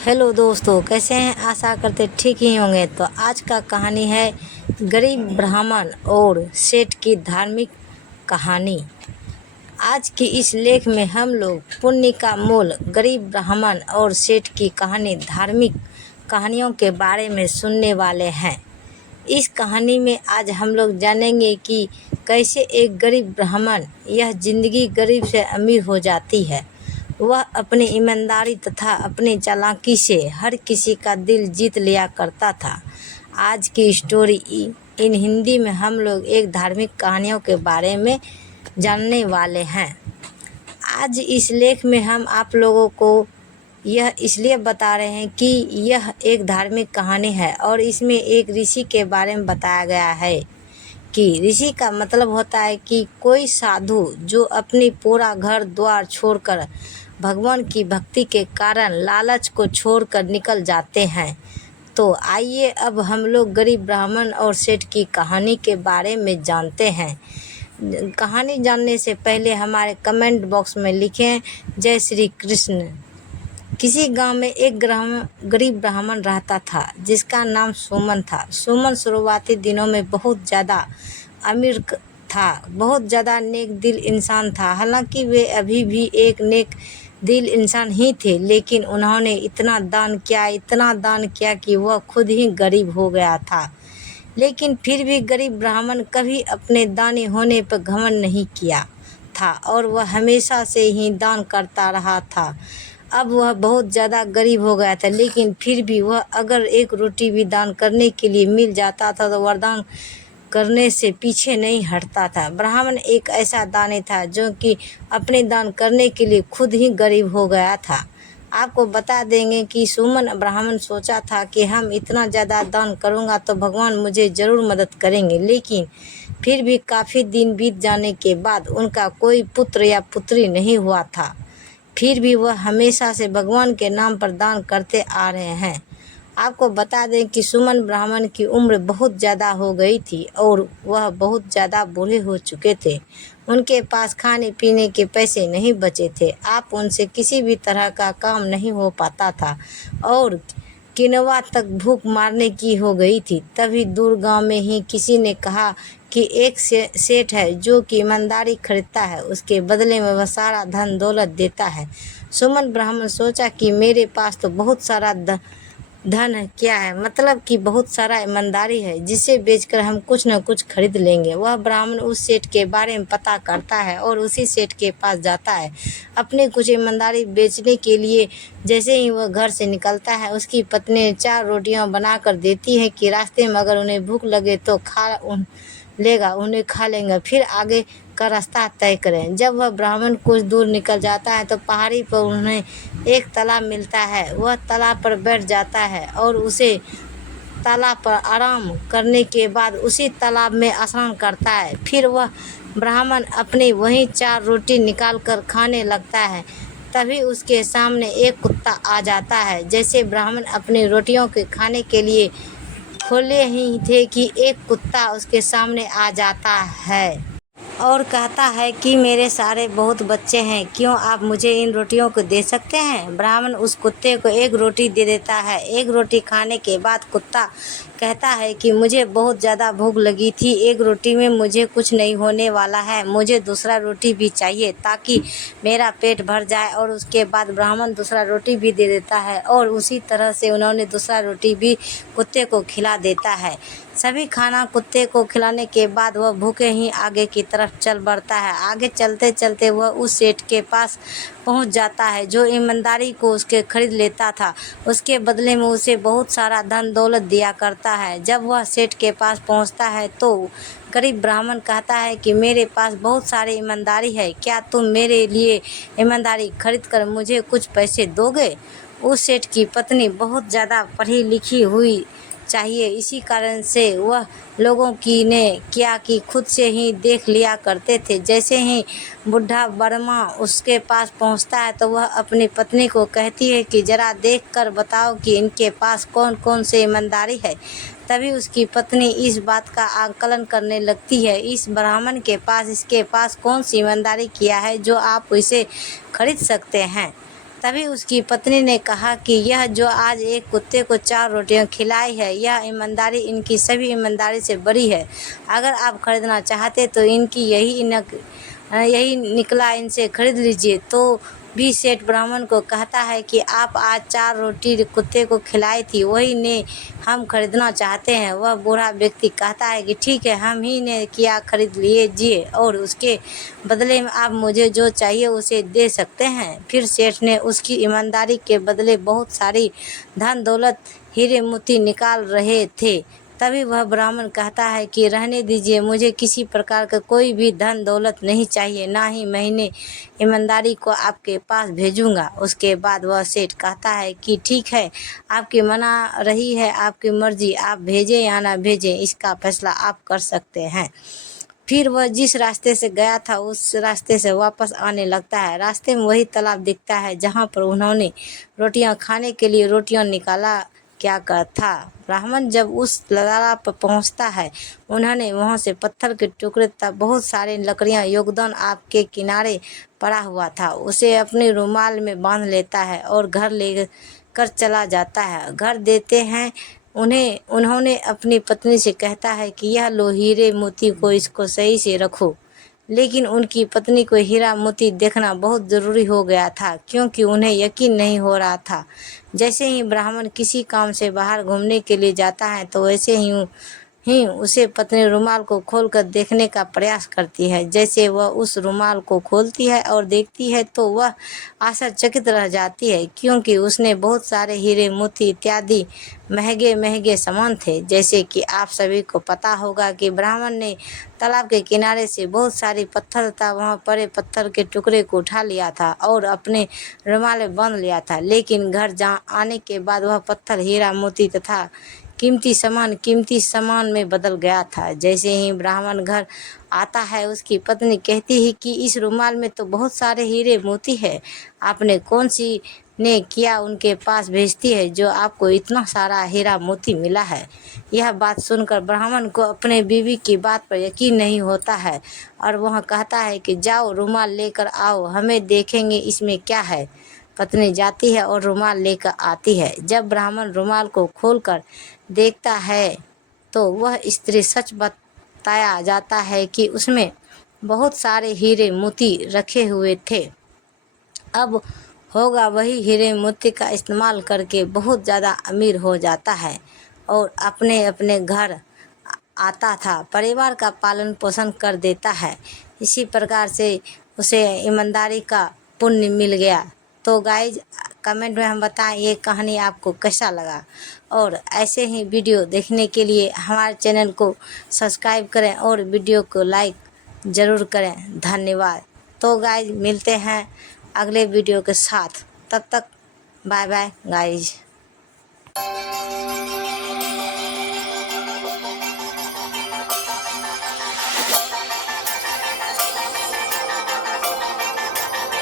Hello दोस्तों, कैसे हैं? आशा करते ठीक ही होंगे। तो आज का कहानी है गरीब ब्राह्मण और सेठ की धार्मिक कहानी। आज की इस लेख में हम लोग पुण्य का मोल, गरीब ब्राह्मण और सेठ की कहानी, धार्मिक कहानियों के बारे में सुनने वाले हैं। इस कहानी में आज हम लोग जानेंगे कि कैसे एक गरीब ब्राह्मण यह जिंदगी गरीब से अमीर हो जाती है। वह अपनी ईमानदारी तथा अपनी चालाकी से हर किसी का दिल जीत लिया करता था। आज की स्टोरी इन हिंदी में हम लोग एक धार्मिक कहानियों के बारे में जानने वाले हैं। आज इस लेख में हम आप लोगों को यह इसलिए बता रहे हैं कि यह एक धार्मिक कहानी है और इसमें एक ऋषि के बारे में बताया गया है कि ऋषि का मतलब होता है कि कोई साधु जो अपनी पूरा घर द्वार छोड़कर भगवान की भक्ति के कारण लालच को छोड़कर निकल जाते हैं। तो आइए अब हम लोग गरीब ब्राह्मण और सेठ की कहानी के बारे में जानते हैं। कहानी जानने से पहले हमारे कमेंट बॉक्स में लिखें जय श्री कृष्ण। किसी गांव में एक गरीब ब्राह्मण रहता था जिसका नाम सुमन था। सुमन शुरुआती दिनों में बहुत ज़्यादा अमीर था, बहुत ज़्यादा नेक दिल इंसान था। हालांकि वे अभी भी एक नेक दिल इंसान ही थे, लेकिन उन्होंने इतना दान किया कि वह खुद ही गरीब हो गया था। लेकिन फिर भी गरीब ब्राह्मण कभी अपने दानी होने पर घमंड नहीं किया था और वह हमेशा से ही दान करता रहा था। अब वह बहुत ज़्यादा गरीब हो गया था, लेकिन फिर भी वह अगर एक रोटी भी दान करने के लिए मिल जाता था तो वरदान करने से पीछे नहीं हटता था। ब्राह्मण एक ऐसा दानी था जो कि अपने दान करने के लिए खुद ही गरीब हो गया था। आपको बता देंगे कि सुमन ब्राह्मण सोचा था कि हम इतना ज़्यादा दान करूँगा तो भगवान मुझे ज़रूर मदद करेंगे। लेकिन फिर भी काफ़ी दिन बीत जाने के बाद उनका कोई पुत्र या पुत्री नहीं हुआ था। फिर भी वह हमेशा से भगवान के नाम पर दान करते आ रहे हैं। आपको बता दें कि सुमन ब्राह्मण की उम्र बहुत ज़्यादा हो गई थी और वह बहुत ज़्यादा बूढ़े हो चुके थे। उनके पास खाने पीने के पैसे नहीं बचे थे। आप उनसे किसी भी तरह का काम नहीं हो पाता था और किनवा तक भूख मारने की हो गई थी। तभी दूर गांव में ही किसी ने कहा कि एक सेठ है जो कि ईमानदारी खरीदता है, उसके बदले में वह सारा धन दौलत देता है। सुमन ब्राह्मण सोचा कि मेरे पास तो बहुत सारा धन क्या है, मतलब कि बहुत सारा ईमानदारी है जिसे बेचकर हम कुछ न कुछ खरीद लेंगे। वह ब्राह्मण उस सेठ के बारे में पता करता है और उसी सेठ के पास जाता है अपनी कुछ ईमानदारी बेचने के लिए। जैसे ही वह घर से निकलता है उसकी पत्नी 4 रोटियां बनाकर देती है कि रास्ते में अगर उन्हें भूख लगे तो उन्हें खा लेंगे, फिर आगे का रास्ता तय करें। जब वह ब्राह्मण कुछ दूर निकल जाता है तो पहाड़ी पर उन्हें एक तालाब मिलता है। वह तालाब पर बैठ जाता है और उसे तालाब पर आराम करने के बाद उसी तालाब में स्नान करता है। फिर वह ब्राह्मण अपनी वही 4 रोटी निकाल कर खाने लगता है। तभी उसके सामने एक कुत्ता आ जाता है। जैसे ब्राह्मण अपनी रोटियों के खाने के लिए खोले ही थे कि एक कुत्ता उसके सामने आ जाता है और कहता है कि मेरे सारे बहुत बच्चे हैं, क्यों आप मुझे इन रोटियों को दे सकते हैं? ब्राह्मण उस कुत्ते को एक रोटी दे देता है। एक रोटी खाने के बाद कुत्ता कहता है कि मुझे बहुत ज़्यादा भूख लगी थी, एक रोटी में मुझे कुछ नहीं होने वाला है, मुझे दूसरा रोटी भी चाहिए ताकि मेरा पेट भर जाए। और उसके बाद ब्राह्मण दूसरा रोटी भी दे देता है और उसी तरह से उन्होंने दूसरा रोटी भी कुत्ते को खिला देता है। सभी खाना कुत्ते को खिलाने के बाद वह भूखे ही आगे की तरफ चल बढ़ता है। आगे चलते चलते वह उस सेठ के पास पहुंच जाता है जो ईमानदारी को उसके खरीद लेता था। उसके बदले में उसे बहुत सारा धन दौलत दिया करता है। जब वह सेठ के पास पहुंचता है तो गरीब ब्राह्मण कहता है कि मेरे पास बहुत सारी ईमानदारी है, क्या तुम मेरे लिए ईमानदारी खरीद कर मुझे कुछ पैसे दोगे? उस सेठ की पत्नी बहुत ज़्यादा पढ़ी लिखी हुई चाहिए, इसी कारण से वह लोगों की ने किया कि खुद से ही देख लिया करते थे। जैसे ही बुढ़ा बर्मा उसके पास पहुंचता है तो वह अपनी पत्नी को कहती है कि ज़रा देख कर बताओ कि इनके पास कौन कौन से ईमानदारी है। तभी उसकी पत्नी इस बात का आकलन करने लगती है, इस ब्राह्मण इसके पास कौन सी ईमानदारी किया है जो आप इसे खरीद सकते हैं। तभी उसकी पत्नी ने कहा कि यह जो आज एक कुत्ते को 4 रोटियां खिलाई है, यह ईमानदारी इनकी सभी ईमानदारी से बड़ी है। अगर आप खरीदना चाहते तो इनकी यही निकला, इनसे खरीद लीजिए। तो भी सेठ ब्राह्मण को कहता है कि आप आज 4 रोटी कुत्ते को खिलाई थी, वही ने हम खरीदना चाहते हैं। वह बूढ़ा व्यक्ति कहता है कि ठीक है, हम ही ने किया, खरीद लीजिए और उसके बदले में आप मुझे जो चाहिए उसे दे सकते हैं। फिर सेठ ने उसकी ईमानदारी के बदले बहुत सारी धन दौलत, हीरे मोती निकाल रहे थे। तभी वह ब्राह्मण कहता है कि रहने दीजिए, मुझे किसी प्रकार का कोई भी धन दौलत नहीं चाहिए, ना ही महीने ईमानदारी को आपके पास भेजूंगा। उसके बाद वह सेठ कहता है कि ठीक है, आपकी मना रही है, आपकी मर्जी, आप भेजें या ना भेजें, इसका फैसला आप कर सकते हैं। फिर वह जिस रास्ते से गया था उस रास्ते से वापस आने लगता है। रास्ते में वही तालाब दिखता है जहाँ पर उन्होंने रोटियां खाने के लिए रोटियां निकाला क्या कर था। ब्राह्मण जब उस तालाब पर पहुँचता है, उन्होंने वहाँ से पत्थर के टुकड़े तथा बहुत सारे लकड़ियाँ योगदान आपके किनारे पड़ा हुआ था, उसे अपने रुमाल में बांध लेता है और घर ले कर चला जाता है। घर देते हैं उन्होंने अपनी पत्नी से कहता है कि यह लो हीरे मोती को, इसको सही से रखो। लेकिन उनकी पत्नी को हीरा मोती देखना बहुत ज़रूरी हो गया था, क्योंकि उन्हें यकीन नहीं हो रहा था। जैसे ही ब्राह्मण किसी काम से बाहर घूमने के लिए जाता है तो वैसे ही उसे पत्नी रुमाल को खोलकर देखने का प्रयास करती है। जैसे वह उस रुमाल को खोलती है और देखती है तो वह आश्चर्यचकित रह जाती है, क्योंकि उसने बहुत सारे हीरे मोती इत्यादि महंगे महंगे सामान थे। जैसे कि आप सभी को पता होगा कि ब्राह्मण ने तालाब के किनारे से बहुत सारी पत्थर तथा वहाँ पड़े पत्थर के टुकड़े को उठा लिया था और अपने रुमाल में बांध लिया था। लेकिन घर आने के बाद वह पत्थर हीरा मोती तथा कीमती सामान में बदल गया था। जैसे ही ब्राह्मण घर आता है, उसकी पत्नी कहती है कि इस रुमाल में तो बहुत सारे हीरे मोती है, आपने कौन सी ने किया उनके पास भेजती है जो आपको इतना सारा हीरा मोती मिला है। यह बात सुनकर ब्राह्मण को अपने बीवी की बात पर यकीन नहीं होता है और वह कहता है कि जाओ रुमाल लेकर आओ, हमें देखेंगे इसमें क्या है। पत्नी जाती है और रुमाल लेकर आती है। जब ब्राह्मण रुमाल को खोलकर देखता है तो वह स्त्री सच बताया जाता है कि उसमें बहुत सारे हीरे मोती रखे हुए थे। अब होगा वही हीरे मोती का इस्तेमाल करके बहुत ज़्यादा अमीर हो जाता है और अपने अपने घर आता था, परिवार का पालन पोषण कर देता है। इसी प्रकार से उसे ईमानदारी का पुण्य मिल गया। तो गाइज, कमेंट में हम बताएं ये कहानी आपको कैसा लगा, और ऐसे ही वीडियो देखने के लिए हमारे चैनल को सब्सक्राइब करें और वीडियो को लाइक ज़रूर करें। धन्यवाद। तो गाइज, मिलते हैं अगले वीडियो के साथ, तब तक बाय बाय गाइज।